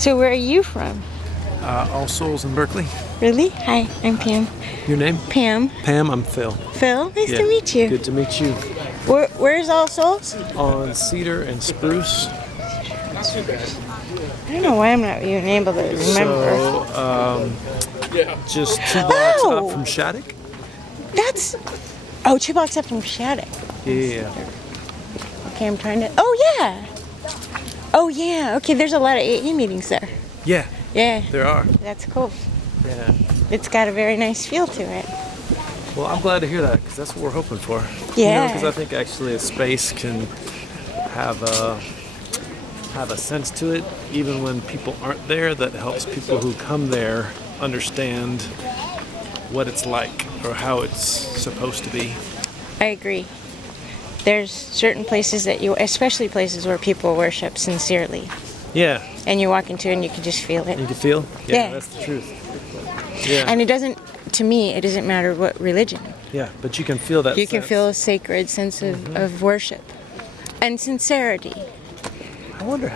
So where are you from? All Souls in Berkeley. Really? Hi, I'm Pam. Your name? Pam. Pam, I'm Phil. Phil, nice to meet you. Good to meet you. Where's All Souls? On Cedar and Spruce. I don't know why I'm not even able to remember. So, just 2 blocks up from Shattuck. Oh, 2 blocks up from Shattuck. Yeah. Okay, I'm trying to. Oh yeah. Okay, there's a lot of AA meetings there. Yeah. Yeah. There are. That's cool. Yeah. It's got a very nice feel to it. Well, I'm glad to hear that because that's what we're hoping for. Yeah. Because I think actually a space can have a sense to it, even when people aren't there. That helps people who come there understand what it's like or how it's supposed to be. I agree. There's certain places especially places where people worship sincerely. Yeah. And you walk into it and you can just feel it. You can feel? Yeah. That's the truth. Yeah. And it doesn't matter what religion. Yeah, but you can feel that You can feel a sacred sense of worship and sincerity. I wonder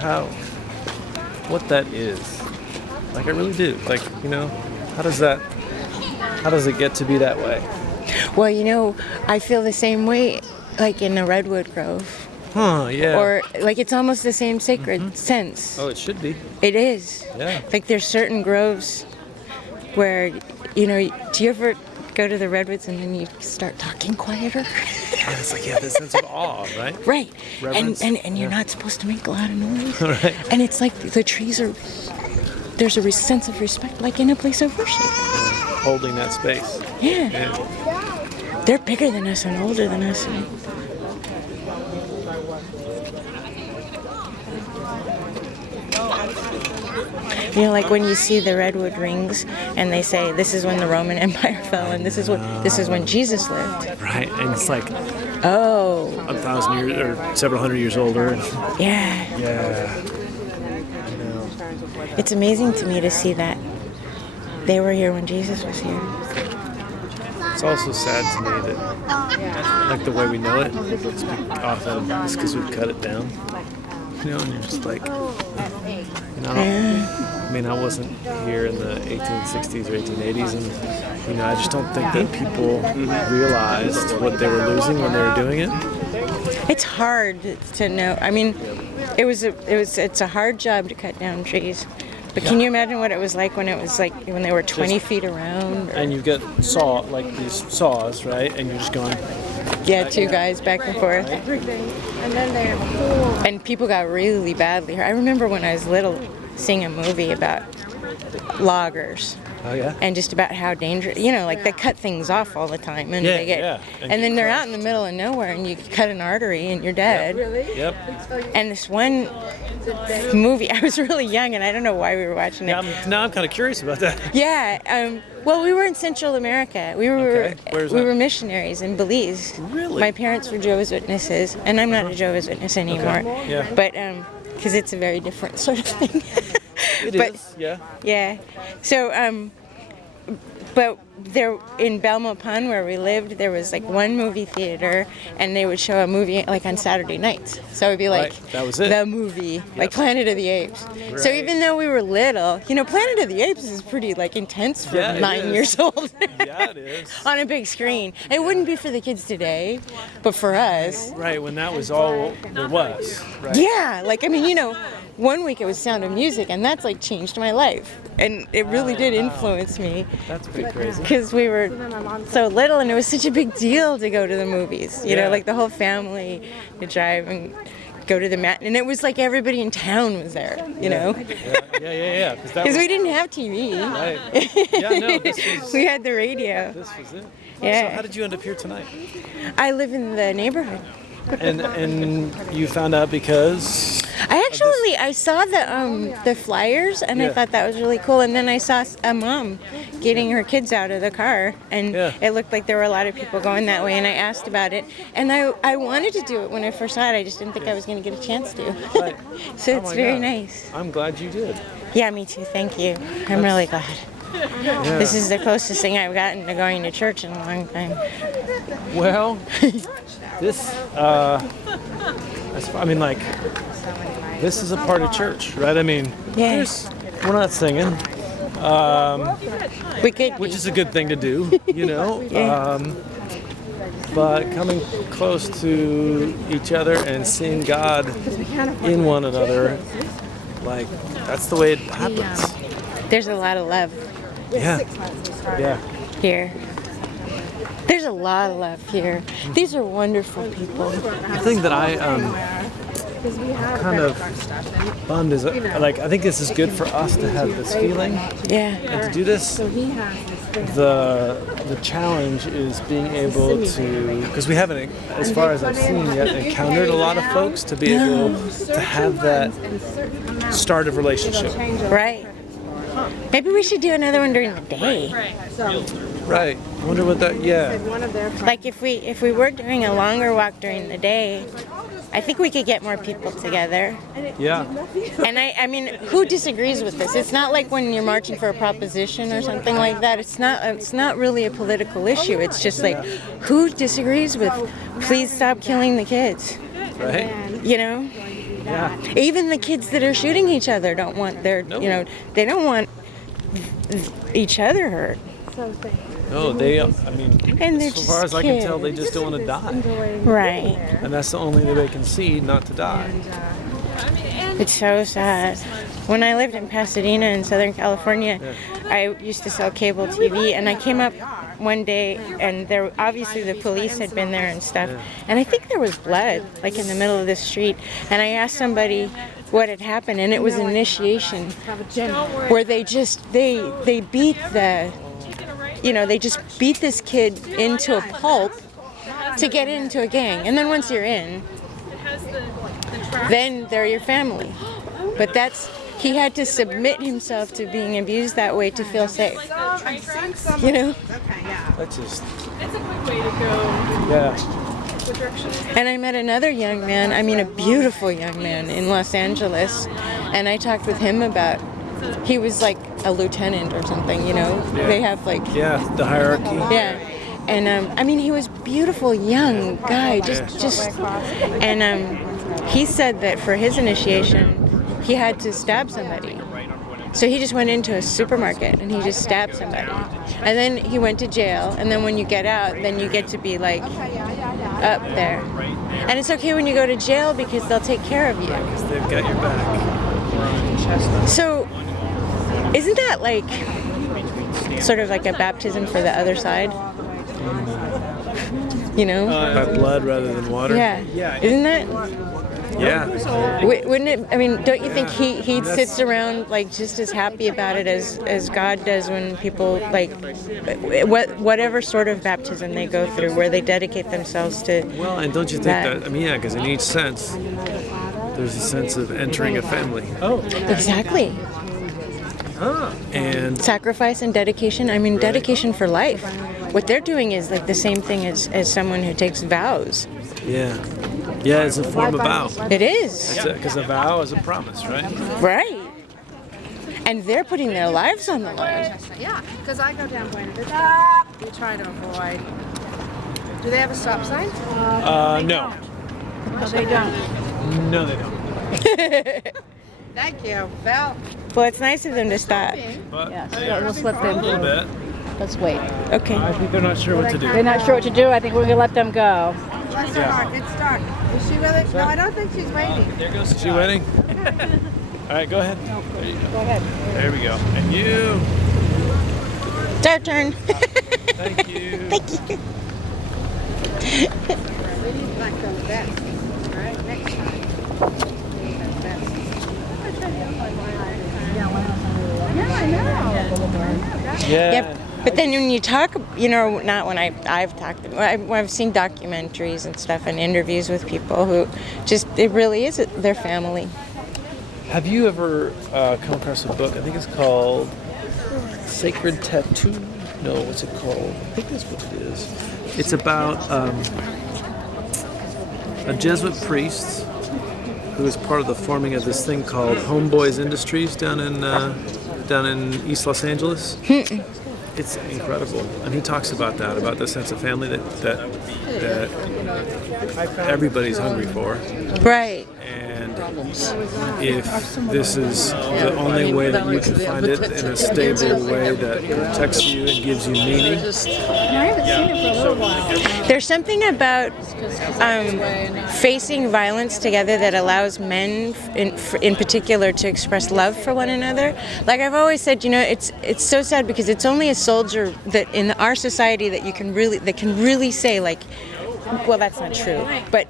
what that is. Like, I really do. Like, how does it get to be that way? Well, I feel the same way, like in a redwood grove. Huh, yeah. Or, like, it's almost the same sacred sense. Oh, it should be. It is. Yeah. Like, there's certain groves where, do you ever go to the redwoods and then you start talking quieter? It's like, this sense of awe, right? Right. Reverence. And you're not supposed to make a lot of noise. Right. And it's like the trees there's a sense of respect, like in a place of worship. Holding that space. Yeah. They're bigger than us and older than us. Like when you see the redwood rings and they say this is when the Roman Empire fell and this is when Jesus lived. Right, and it's like 1,000 years or several hundred years older. Yeah. Yeah. It's amazing to me to see that they were here when Jesus was here. It's also sad to me that, like, the way we know it, it's often it's because we've cut it down. And you're just like, I wasn't here in the 1860s or 1880s, and I just don't think that people realized what they were losing when they were doing it. It's hard to know. I mean, it's a hard job to cut down trees. But can you imagine what it was like when they were 20 feet around? And you get these saws, right? And you're just going. Yeah, 2 guys back and forth. And people got really badly hurt. I remember when I was little seeing a movie about loggers. Oh yeah. And just about how dangerous, they cut things off all the time, and and then they're out in the middle of nowhere, and you cut an artery, and you're dead. Yep. And this one movie, I was really young, and I don't know why we were watching it. Now I'm kind of curious about that. Yeah. Well, we were in Central America. We were were missionaries in Belize. Really? My parents were Jehovah's Witnesses, and I'm not a Jehovah's Witness anymore. Okay. Yeah. But because it's a very different sort of thing. It is, yeah. Yeah. So, but there in Belmont Pond where we lived, there was like one movie theater, and they would show a movie like on Saturday nights. So it'd be like that was it. The movie, like Planet of the Apes. Right. So even though we were little, Planet of the Apes is pretty like intense for 9 years old. Yeah, it is. On a big screen. It wouldn't be for the kids today, but for us. Right, when that was all there was. Right. Yeah, one week it was Sound of Music, and that's like changed my life, and it really did influence me. That's pretty crazy. Because we were so little, and it was such a big deal to go to the movies. Like the whole family to drive and go to the matinee, and it was like everybody in town was there. Yeah. Because we didn't have TV. Right. Yeah, no. We had the radio. This was it. Yeah. So how did you end up here tonight? I live in the neighborhood. And you found out because I saw the flyers, and I thought that was really cool. And then I saw a mom getting her kids out of the car, and it looked like there were a lot of people going that way. And I asked about it, and I wanted to do it when I first saw it. I just didn't think I was going to get a chance to. Right. So it's very nice. I'm glad you did. Yeah, me too. Thank you. I'm really glad. Yeah. This is the closest thing I've gotten to going to church in a long time. Well, this, this is a part of church, right? I mean, yes. We're not singing, We could which be. is a good thing to do, you know. Yeah. But coming close to each other and seeing God in one another, like, that's the way it happens. There's a lot of love Yeah. Yeah. here. There's a lot of love here. These are wonderful people. The thing that I kind of bummed is, like, I think this is good for us to have this feeling Yeah. and to do this. The challenge is being able to, because we haven't, as far as I've seen yet, encountered a lot of folks to be able to have that start of relationship. Right. Maybe we should do another one during the day. Right. I wonder what that. Yeah. Like if we were doing a longer walk during the day, I think we could get more people together. Yeah. And I mean, who disagrees with this? It's not like when you're marching for a proposition or something like that. It's not really a political issue. It's just like, who disagrees with, please stop killing the kids. Right. You know? Yeah. Even the kids that are shooting each other don't want their, you know, they don't want each other hurt. No, they. I mean, And they're so far just as I can tell, kids. they just don't want to die, Right. and that's the only way they can see not to die. It's so sad. When I lived in Pasadena in Southern California, I used to sell cable TV, and I came up one day, and there obviously the police had been there and stuff, and I think there was blood, like in the middle of the street, and I asked somebody what had happened, and it was an initiation, where they beat the, you know, they just beat this kid into a pulp to get into a gang, and then once you're in, then they're your family. But he had to submit himself to being abused that way to feel safe. You know? That's just. It's a quick way to go. Yeah. What direction is it? And I met another young man, I mean a beautiful young man in Los Angeles, and I talked with him about, he was like a lieutenant or something, you know? Yeah. They have like, Yeah. The hierarchy. yeah. And I mean, he was beautiful young guy, and he said that for his initiation, he had to stab somebody. So he just went into a supermarket and he just stabbed somebody. And then he went to jail, and then when you get out, then you get to be like up there. And it's okay when you go to jail because they'll take care of you. Because they've got your back. So isn't that like sort of like a baptism for the other side? You know? By blood rather than water. Yeah. Isn't that? Yeah. Wouldn't it? I mean, don't you think he sits around like just as happy about it as God does when people like whatever sort of baptism they go through, where they dedicate themselves to? Well, and don't you think that? I mean, yeah, because in each sense, there's a sense of entering a family. Oh. Exactly. And Sacrifice and dedication. I mean, dedication for life. What they're doing is like the same thing as someone who takes vows. yeah, it's a form of vow. It is. Because a vow is a promise, right? Right. And they're putting their lives on the line. Yeah, because I go down Buena Vista. We try to avoid. Do they have a stop sign? No. No, they don't. No, they don't. Thank you, Val. Well, it's nice of them to stop. But We'll slip a little bit. Let's wait. Okay. I think they're not sure what to do. They're not sure what to do. I think we're gonna let them go. It's dark. It's dark. Is she really? No, I don't think she's waiting. Is she waiting? All right, go ahead. There you go. Go ahead. There we go. And you. It's our turn. Thank you. Thank you. We need like those vests, right? Next time. We need those vests. Yeah. Yep. But then when you talk, you know, not when I've talked, I've seen documentaries and stuff and interviews with people who just, it really is their family. Have you ever come across a book? I think it's called Sacred Tattoo. No, what's it called? I think that's what it is. It's about a Jesuit priest who was part of the forming of this thing called Homeboys Industries down in East Los Angeles. It's incredible, and he talks about that, about the sense of family that everybody's hungry for. Right. And if this is the only way that you can find it in a stable way that protects you and gives you meaning. I haven't seen it for a little while. There's something about facing violence together that allows men, in particular, to express love for one another. Like I've always said, it's so sad because it's only a soldier that in our society that can really say like, well, that's not true, but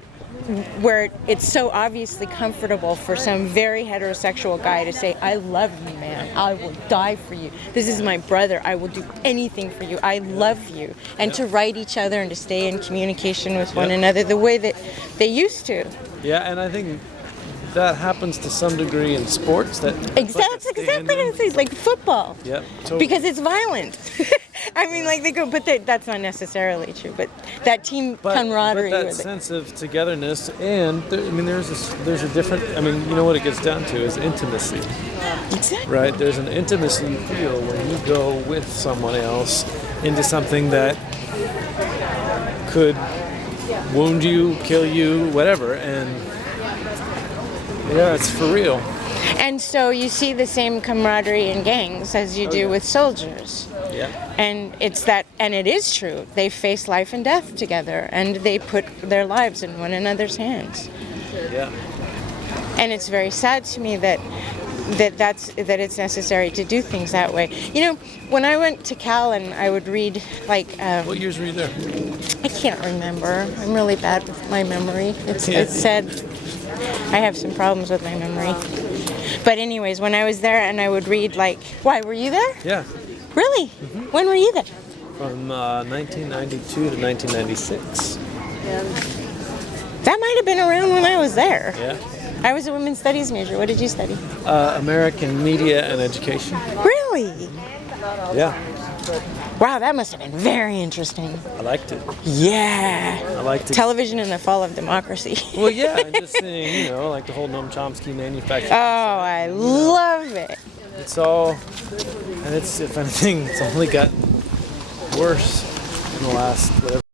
where it's so obviously comfortable for some very heterosexual guy to say, I love you, man. I will die for you. This is my brother. I will do anything for you. I love you. And to write each other and to stay in communication with one another the way that they used to. Yeah, and I think that happens to some degree in sports. That's exactly what I say. Like football. Yeah, totally. Because it's violent. I mean, like they go, but that's not necessarily true. But that team camaraderie, but that sense of togetherness, and there's a different. I mean, what it gets down to is intimacy. Exactly. Right. There's an intimacy you feel when you go with someone else into something that could wound you, kill you, whatever, and yeah, it's for real. And so you see the same camaraderie in gangs as you do with soldiers. Yeah. And it is true. They face life and death together, and they put their lives in one another's hands. Yeah. And it's very sad to me that it's necessary to do things that way. When I went to Cal and I would read like. What years were you there? I can't remember. I'm really bad with my memory. It's sad. I have some problems with my memory. But anyways, when I was there and I would read like, why were you there? Yeah. Really? Mm-hmm. When were you there? From 1992 to 1996. That might have been around when I was there. Yeah. I was a women's studies major. What did you study? American media and education. Really? Yeah. Wow, that must have been very interesting. I liked it. Yeah. I liked it. Television and the fall of democracy. Well, yeah, and just seeing, like the whole Noam Chomsky manufacturing. Oh, I love it. It's all, and if anything, it's only gotten worse in the last whatever.